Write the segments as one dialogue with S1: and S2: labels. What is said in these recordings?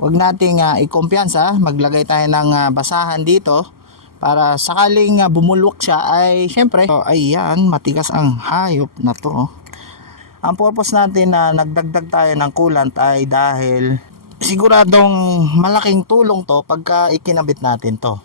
S1: wag nating uh, ikumpiyansa, maglagay tayo ng ah, basahan dito para sakaling ah, bumulwak siya ay syempre, oh, ayan, matigas ang hayop na to. oh. Ang purpose natin na nagdagdag tayo ng coolant ay dahil siguradong malaking tulong to pagka ikinabit natin to.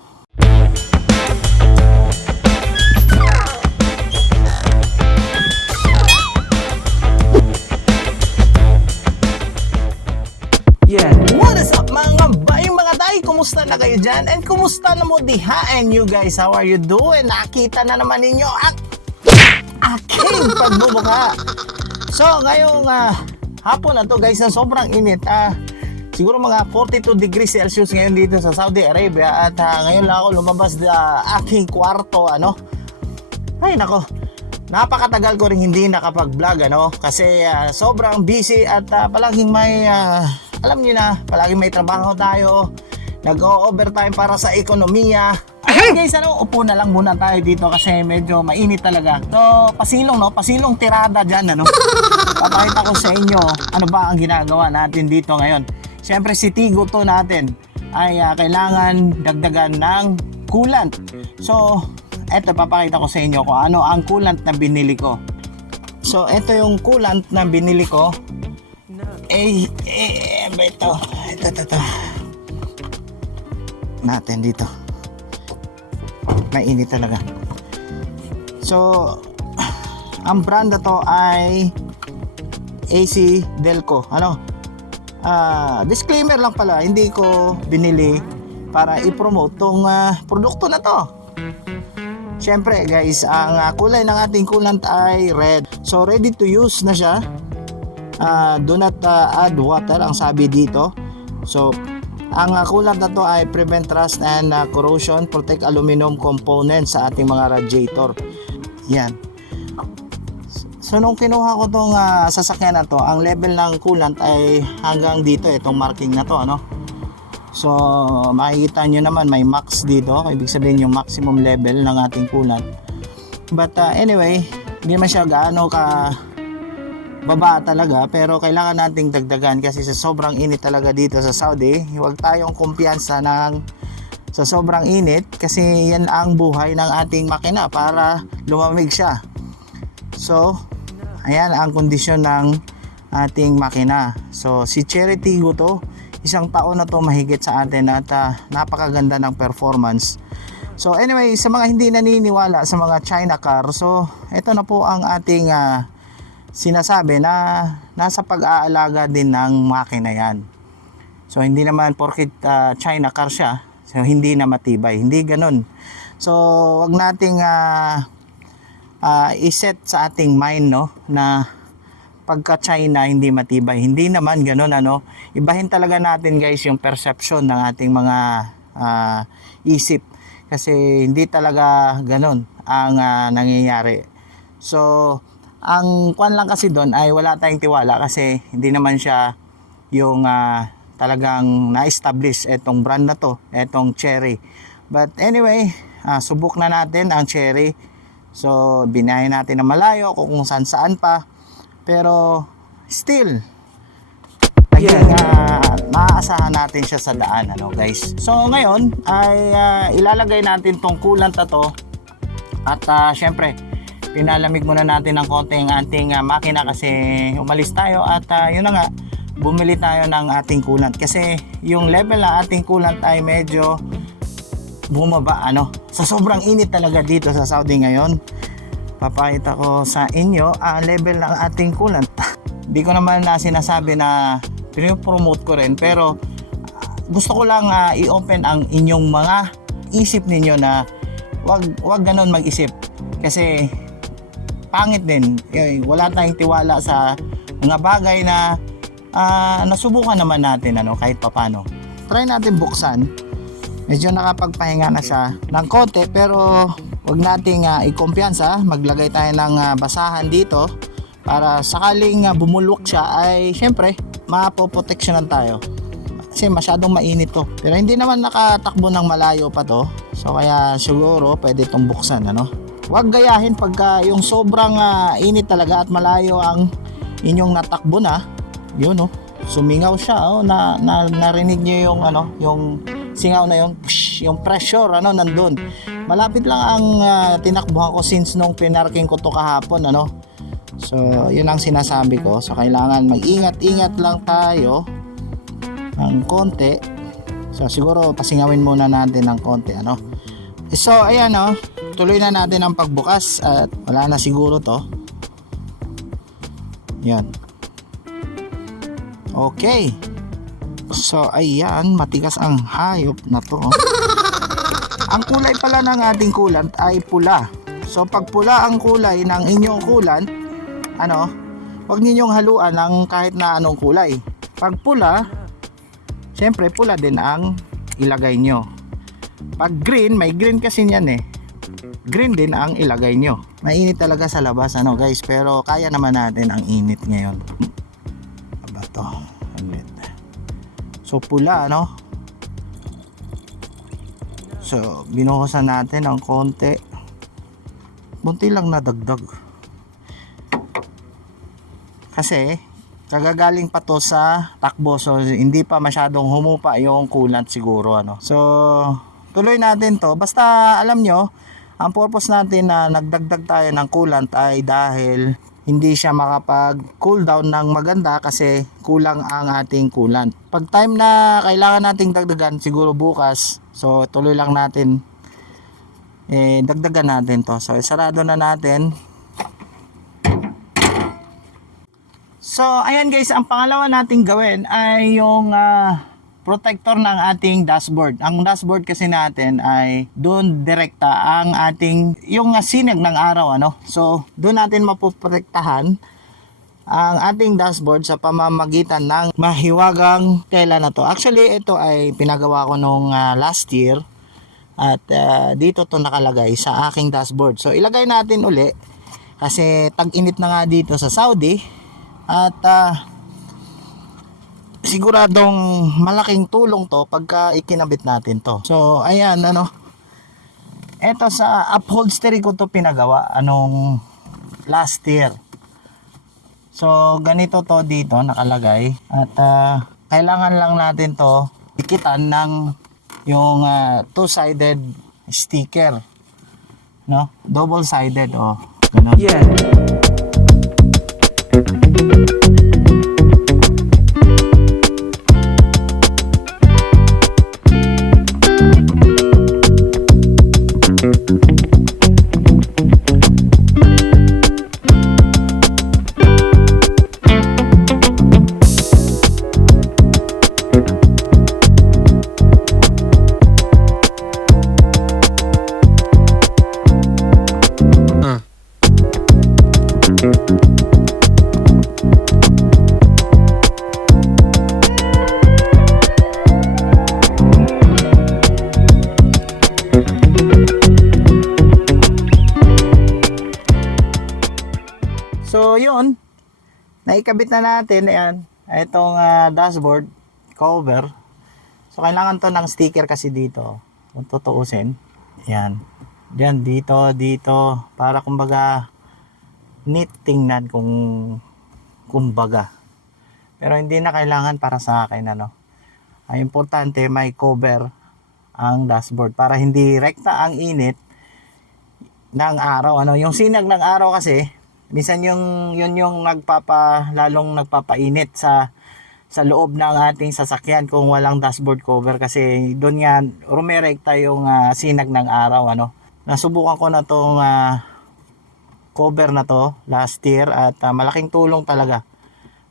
S1: Kayo dyan? And kumusta na mo diha? And you guys, how are you doing? Nakita na naman ninyo ang aking pagbubuka. So, ngayong ah, hapon na to guys, na sobrang init. Ah, siguro mga 42 degrees Celsius ngayon dito sa Saudi Arabia. At ah, ngayon lang ako lumabas sa aking kwarto. Ano? Ay nako, napakatagal ko rin hindi nakapag-vlog ano kasi ah, sobrang busy at ah, palaging may ah, alam niyo na, palaging may trabaho tayo. Nag-overtime para sa ekonomiya. Ayun guys, ano, upo na lang muna tayo dito kasi medyo mainit talaga. So, pasilong no, pasilong tirada diyan ano. Papakita ko sa inyo ano ba ang ginagawa natin dito ngayon. Siyempre si Tigo to natin ay ah, kailangan dagdagan ng coolant. So, eto papakita ko sa inyo kung ano ang coolant na binili ko. So, ito yung coolant na binili ko. Eh, eh, ba ito? Ito, ito, ito. Natin dito. Mainit talaga. So, ang brand na to ay AC Delco. Ano? Ah, disclaimer lang pala, hindi ko binili para i-promote tong ah, produkto na to. Siyempre guys, ang ah, kulay ng ating coolant ay red. So ready to use na siya. Ah, do not ah, add water ang sabi dito. So ang ah, coolant na to ay prevent rust and ah, corrosion, protect aluminum components sa ating mga radiator. Yan. So nung kinuha ko tong ah, sasakyan na to, ang level ng coolant ay hanggang dito itong marking na to, ano? So makikita nyo naman may max dito, ibig sabihin yung maximum level ng ating coolant. But ah, anyway, hindi naman siya gaano ka baba talaga pero kailangan nating dagdagan kasi sa sobrang init talaga dito sa Saudi huwag tayong kumpiyansa ng sa sobrang init kasi yan ang buhay ng ating makina para lumamig siya. So ayan ang kondisyon ng ating makina. So si Cherry Tigo to isang taon na to mahigit sa atin at ah, napakaganda ng performance. So anyway sa mga hindi naniniwala sa mga China car so ito na po ang ating ah, sinasabi na nasa pag-aalaga din ng makina yan. So hindi naman porkit ah, China car siya, so hindi na matibay, hindi ganun. So wag nating ah, ah, iset sa ating mind no na pagka China hindi matibay. Hindi naman ganun ano. Ibahin talaga natin guys yung perception ng ating mga ah, isip kasi hindi talaga ganun ang ah, nangyayari. So ang kwan lang kasi doon ay wala tayong tiwala kasi hindi naman siya yung ah, talagang na-establish etong brand na to, etong Cherry. But anyway, ah, subok na natin ang Cherry. So binahin natin na malayo kung saan saan pa. Pero still naging ah, maaasahan natin siya sa daan ano guys. So ngayon ay ah, ilalagay natin tong coolant na to at ah, syempre pinalamig muna natin ng konti ang ating ah, makina kasi umalis tayo at ah, yun na nga bumili tayo ng ating coolant. Kasi yung level ng ating coolant ay medyo bumaba ano? Sa sobrang init talaga dito sa Saudi ngayon. Papakita ko sa inyo ang level ng ating coolant. Di ko naman na sinasabi na pinopromote ko rin pero gusto ko lang ah, i-open ang inyong mga isip ninyo na wag wag ganon mag-isip. Kasi pangit din. Wala tayong tiwala sa mga bagay na ah, nasubukan naman natin ano kahit papano. Try natin buksan. Medyo nakapagpahinga na siya ng konti pero wag nating uh, ikumpiyansa. Maglagay tayo ng ah, basahan dito para sakaling ah, bumulwak siya ay syempre mapoproteksyonan tayo. Kasi masyadong mainit to. Pero hindi naman nakatakbo ng malayo pa to. So kaya siguro pwede itong buksan ano Huwag gayahin pagka yung sobrang ah, init talaga at malayo ang inyong natakbo na. Yun no. sumingaw siya oh na, na narinig niyo yung ano yung singaw na yung psh, yung pressure ano nandun. Malapit lang ang ah, tinakbuhan ko since nung pinarking ko to kahapon ano. So yun ang sinasabi ko. So kailangan mag-ingat-ingat lang tayo ng konti. So siguro pasingawin muna natin ng konti ano. So ayan oh tuloy na natin ang pagbukas at wala na siguro to yan Okay. So, ayan, matigas ang hayop na to. ang kulay pala ng ating coolant ay pula. So, pag pula ang kulay ng inyong coolant, ano, wag ninyong haluan ng kahit na anong kulay. Pag pula, syempre pula din ang ilagay nyo. Pag green, may green kasi niyan eh. Green din ang ilagay nyo. Mainit talaga sa labas, ano guys, pero kaya naman natin ang init ngayon ba to? Ulit. So pula no? So binuhusan natin ng konti. Bunti lang nadagdag. Kasi kagagaling pa to sa takbo so hindi pa masyadong humupa yung coolant siguro ano. So tuloy natin to. Basta alam nyo, ang purpose natin na nagdagdag tayo ng coolant ay dahil hindi siya makapag cool down ng maganda kasi kulang ang ating coolant. Pag time na kailangan nating dagdagan siguro bukas, so tuloy lang natin eh dagdagan natin to. So sarado na natin. So ayan guys, ang pangalawa nating gawin ay yung ah, protector ng ating dashboard. Ang dashboard kasi natin ay doon direkta ang ating yung uh, sinag ng araw ano. So doon natin mapoprotektahan ang ating dashboard sa pamamagitan ng mahiwagang tela na to. Actually ito ay pinagawa ko nung ah, last year at ah, dito to nakalagay sa aking dashboard. So ilagay natin uli kasi tag-init na nga dito sa Saudi at ah, siguradong malaking tulong to pagka ikinabit natin to. So, ayan, ano. Ito sa upholstery ko to pinagawa anong last year. So, ganito to dito nakalagay. At ah, kailangan lang natin to ikitan ng yung ah, two-sided sticker. No? Double-sided, oh. Ganun.
S2: Yeah.
S1: Naikabit na natin. Ayan. Itong ah, dashboard cover. So, kailangan to ng sticker kasi dito. Kung tutuusin. Ayan. Diyan, dito, dito. Para kumbaga, neat tingnan kung kumbaga. Pero hindi na kailangan para sa akin, ano. Ang importante, may cover ang dashboard para hindi rekta ang init ng araw ano yung sinag ng araw kasi minsan yung yun yung nagpapa lalong nagpapainit sa sa loob ng ating sasakyan kung walang dashboard cover. Kasi doon nga rumerekta yung ah, sinag ng araw ano. Nasubukan ko na tong ah, cover na to last year at ah, malaking tulong talaga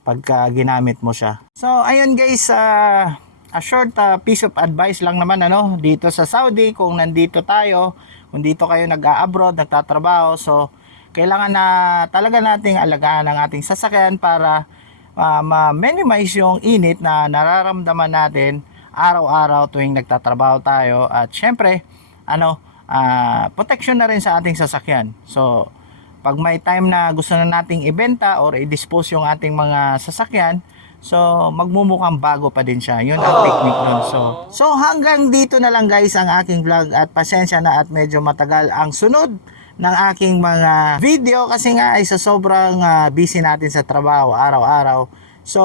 S1: pagka ginamit mo siya. So ayun guys ah, a short ah, piece of advice lang naman ano dito sa Saudi. Kung nandito tayo kung dito kayo nag-abroad nagtatrabaho so kailangan na talaga nating alagaan ang ating sasakyan para ah, ma-minimize yung init na nararamdaman natin araw-araw tuwing nagtatrabaho tayo at syempre ano ah, protection na rin sa ating sasakyan so pag may time na gusto na nating ibenta or i-dispose yung ating mga sasakyan So, magmumukhang bago pa din siya. Yun ang technique nun. So, so hanggang dito na lang guys ang aking vlog at pasensya na at medyo matagal ang sunod ng aking mga video kasi nga ay sa sobrang ah, busy natin sa trabaho araw-araw So,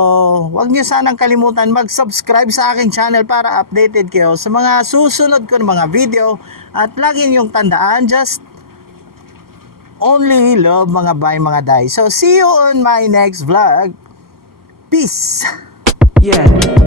S1: wag niyo sanang kalimutan mag-subscribe sa aking channel para updated kayo sa mga susunod ko mga video at lagi niyong tandaan just only love mga bay mga day. So, see you on my next vlog. Peace!
S2: Yeah.